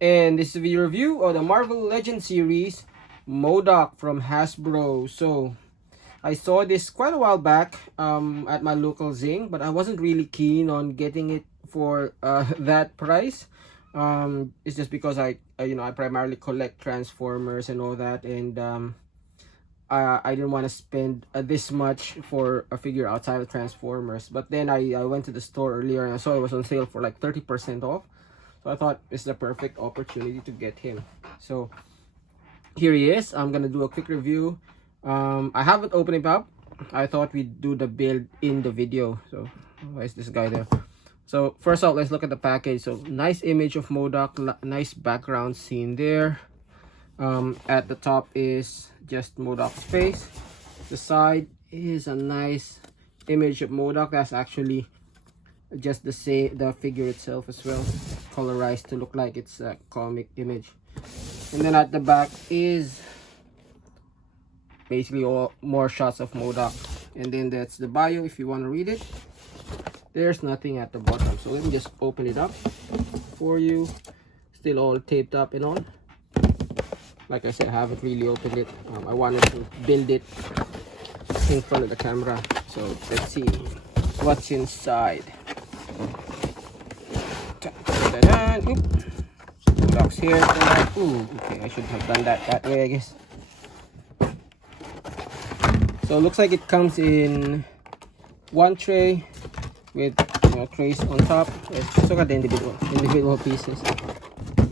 And this is a video review of the Marvel Legends series M.O.D.O.K from Hasbro. So I saw this quite a while back at my local Zing, but I wasn't really keen on getting it for that price. It's just because I primarily collect Transformers and all that, and I didn't want to spend this much for a figure outside of Transformers. But then I went to the store earlier and I saw it was on sale for like 30% off. So I thought it's the perfect opportunity to get him. So here he is. I'm gonna do a quick review. I haven't opened him up. I thought we'd do the build in the video. So why is this guy there? So first off, let's look at the package. So nice image of M.O.D.O.K, nice background scene there. At the top is just M.O.D.O.K's face. The side is a nice image of M.O.D.O.K. That's actually just the figure itself as well, colorized to look like it's a comic image. And then at the back is basically all more shots of M.O.D.O.K. And then that's the bio if you want to read it. There's nothing at the bottom, so let me just open it up for you. Still all taped up and all. Like I said, I haven't really opened it. I wanted to build it in front of the camera. So let's see what's inside. M.O.D.O.K's here. Ooh, okay, I should have done that way, I guess. So it looks like it comes in one tray with trays on top. Let's look at the individual pieces.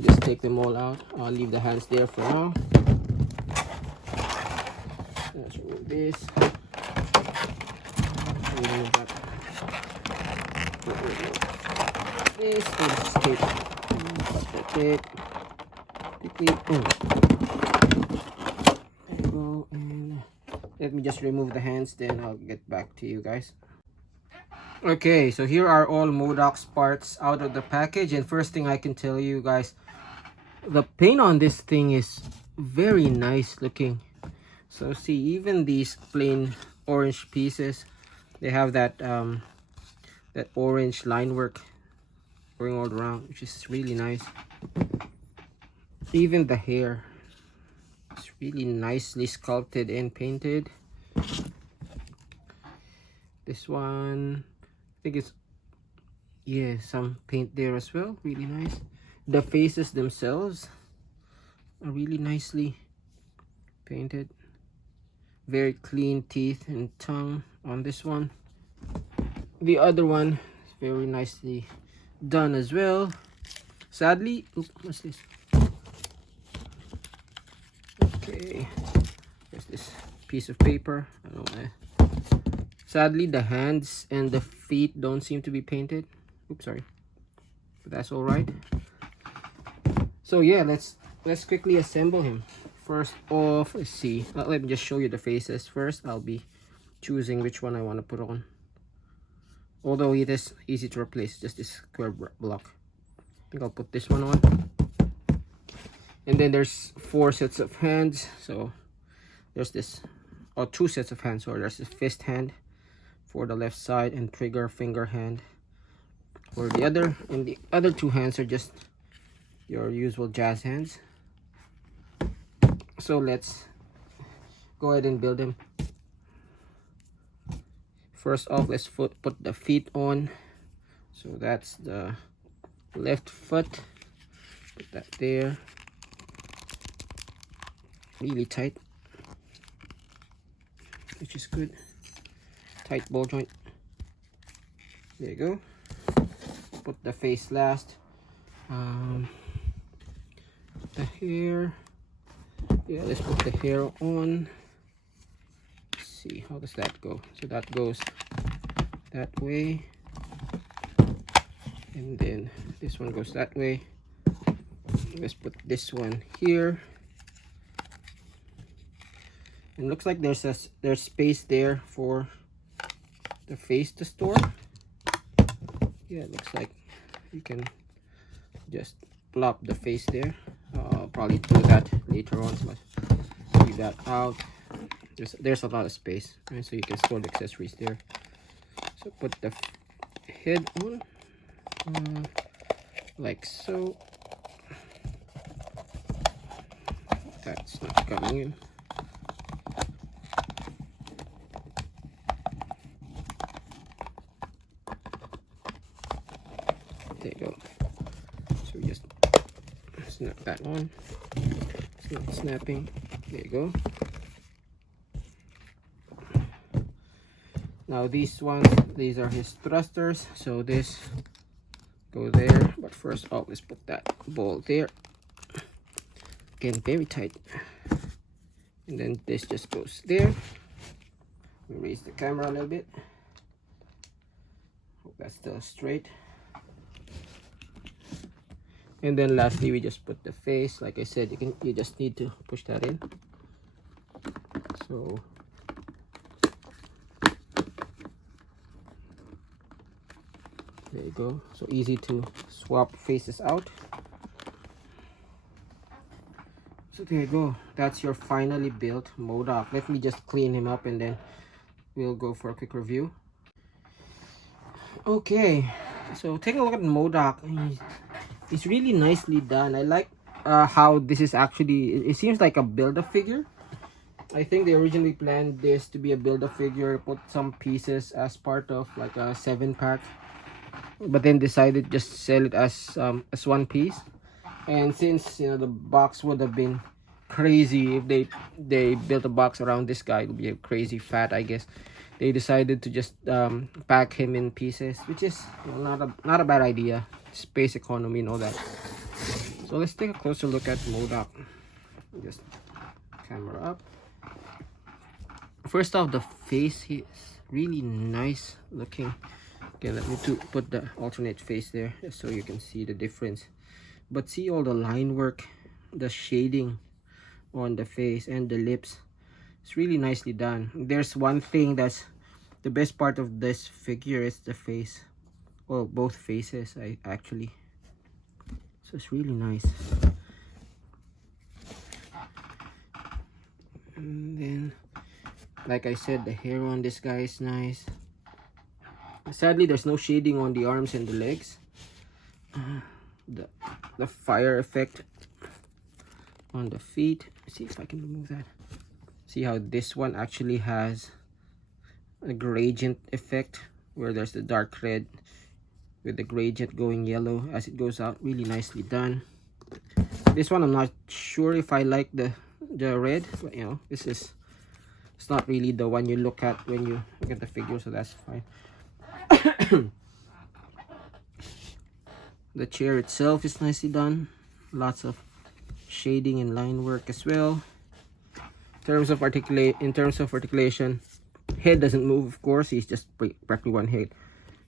Just take them all out. I'll leave the hands there for now. Let's remove this. Remove that. This is tape. Cut the tape. Quickly. There you go. And let me just remove the hands, then I'll get back to you guys. Okay, so here are all M.O.D.O.K's parts out of the package, and first thing I can tell you guys, the paint on this thing is very nice looking. So see, even these plain orange pieces, they have that that orange line work going all around, which is really nice. Even the hair is really nicely sculpted and painted. This one, I think it's, yeah, some paint there as well. Really nice. The faces themselves are really nicely painted. Very clean teeth and tongue on this one. The other one is very nicely done as well. Sadly, oops, what's this? Okay, there's this piece of paper. I don't know. Sadly, the hands and the feet don't seem to be painted. Oops, sorry. But that's all right. So yeah, let's quickly assemble him. First off, let's see. Let me just show you the faces first. I'll be choosing which one I want to put on. Although it is easy to replace, just this square block. I think I'll put this one on. And then there's 4 sets of hands. So there's this, or 2 sets of hands. So there's this fist hand for the left side and trigger finger hand for the other. And the other 2 hands are just your usual jazz hands. So let's go ahead and build him. First off, let's put the feet on. So that's the left foot. Put that there. Really tight, which is good. Tight ball joint. There you go. Put the face last. The hair. Yeah, let's put the hair on. Let's see, how does that go? So that goes that way, and then this one goes that way. Let's put this one here. And looks like there's space there for the face to store. Yeah, it looks like you can just plop the face there. I'll probably do that later on, so let's leave that out. There's a lot of space, right? So you can store the accessories there. So put the head on like so. It's not coming in. There you go. So we just snap that one. It's not snapping. There you go. Now these ones, these are his thrusters. So this go there. But first, oh, let's put that ball there. Again, very tight. And then this just goes there. We raise the camera a little bit. Hope that's still straight. And then lastly, we just put the face. Like I said, you just need to push that in. So there you go. So easy to swap faces out. So there you go. That's your finally built M.O.D.O.K. Let me just clean him up and then we'll go for a quick review. Okay, so taking a look at M.O.D.O.K. It's really nicely done. I like how this is actually, it seems like a build-a-figure. I think they originally planned this to be a build-a-figure, put some pieces as part of like a 7-pack, but then decided just sell it as one piece. And since, you know, the box would have been crazy if they built a box around this guy, it would be a crazy fat, I guess. They decided to just pack him in pieces, which is, you know, not a bad idea. Space economy and all that. So let's take a closer look at M.O.D.O.K. Just camera up. First off, the face, he is really nice looking. Okay, let me put the alternate face there just so you can see the difference. But see all the line work, the shading on the face and the lips. It's really nicely done. There's one thing that's the best part of this figure is the face. Well, both faces, actually. So it's really nice. And then, like I said, the hair on this guy is nice. Sadly, there's no shading on the arms and the legs. The fire effect on the feet. Let's see if I can remove that. See how this one actually has a gradient effect where there's the dark red with the gradient going yellow as it goes out. Really nicely done. This one I'm not sure if I like the red, but you know, it's not really the one you look at when you look at the figure, so that's fine. The chair itself is nicely done. Lots of shading and line work as well. In terms of articulation, head doesn't move, of course. He's just practically one head.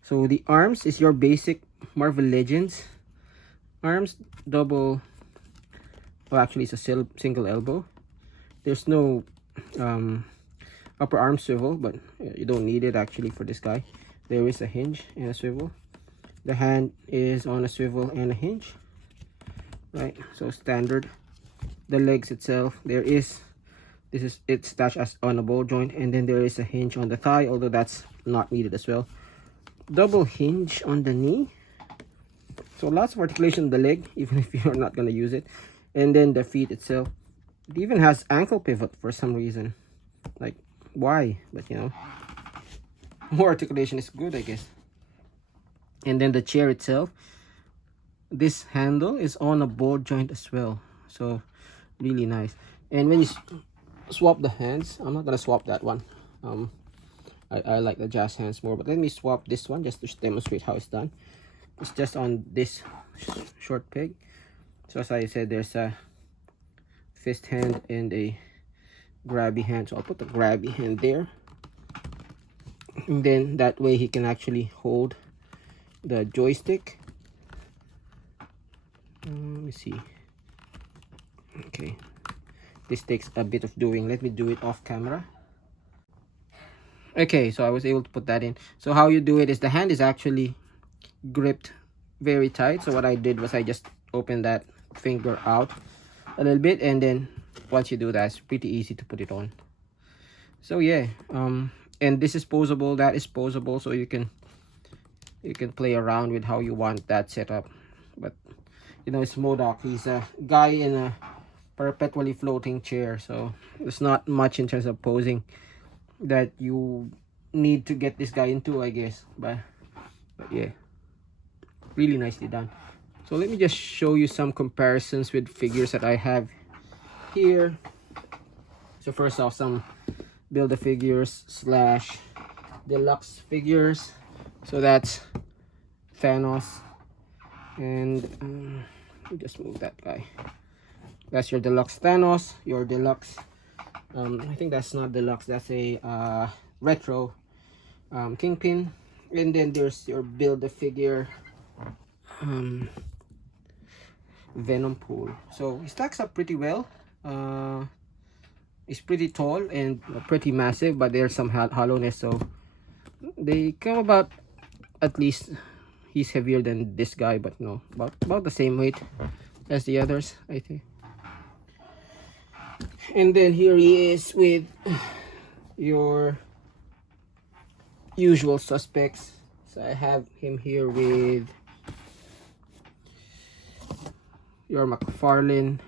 So the arms is your basic Marvel Legends arms, double. Well, actually, it's a single elbow. There's no upper arm swivel, but you don't need it actually for this guy. There is a hinge and a swivel. The hand is on a swivel and a hinge, right? So standard. The legs itself, it's attached as on a ball joint, and then there is a hinge on the thigh, although that's not needed as well. Double hinge on the knee, so lots of articulation on the leg, even if you're not going to use it. And then the feet itself, it even has ankle pivot for some reason, like why, but you know, more articulation is good, I guess. And then the chair itself, this handle is on a ball joint as well, so really nice. And when you swap the hands, I'm not gonna swap that one. I like the jazz hands more, but let me swap this one just to demonstrate how it's done. It's just on this short peg. So as I said, there's a fist hand and a grabby hand, so I'll put the grabby hand there, and then that way he can actually hold the joystick. Let me see. Okay, this takes a bit of doing. Let me do it off camera. Okay, so I was able to put that in. So how you do it is the hand is actually gripped very tight. So what I did was I just opened that finger out a little bit, and then once you do that, it's pretty easy to put it on. So yeah, and this is posable, that is posable, so you can play around with how you want that setup. But you know, it's M.O.D.O.K. He's a guy in a perpetually floating chair, so there's not much in terms of posing that you need to get this guy into, I guess. But yeah, really nicely done. So let me just show you some comparisons with figures that I have here. So first off, some Build-A-Figures slash Deluxe figures. So that's Thanos, and let me just move that guy. That's your Deluxe Thanos, your Deluxe, I think that's not Deluxe, that's a retro Kingpin. And then there's your Build-A-Figure Venom Pool. So he stacks up pretty well. It's pretty tall and pretty massive, but there's some hollowness, so they come about, at least he's heavier than this guy, but no, about the same weight as the others, I think. And then here he is with your usual suspects. So I have him here with your McFarlane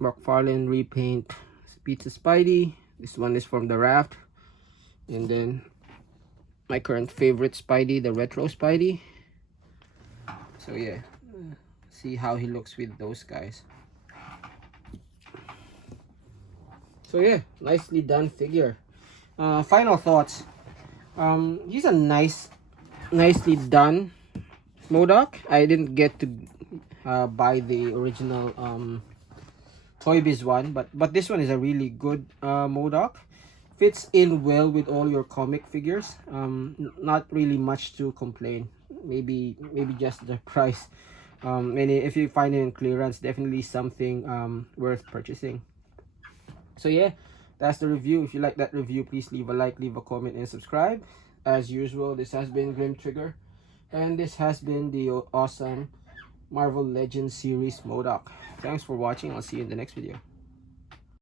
repaint Pizza Spidey. This one is from the raft. And then my current favorite Spidey, the retro Spidey. So yeah, see how he looks with those guys. So yeah, nicely done figure. Final thoughts. He's a nicely done M.O.D.O.K. I didn't get to buy the original Toy Biz one, but this one is a really good M.O.D.O.K. Fits in well with all your comic figures. Not really much to complain. Maybe just the price. And if you find it in clearance, definitely something worth purchasing. So yeah, that's the review. If you like that review, please leave a like, leave a comment, and subscribe. As usual, this has been Grimtrigger, and this has been the awesome Marvel Legends series M.O.D.O.K. Thanks for watching. I'll see you in the next video.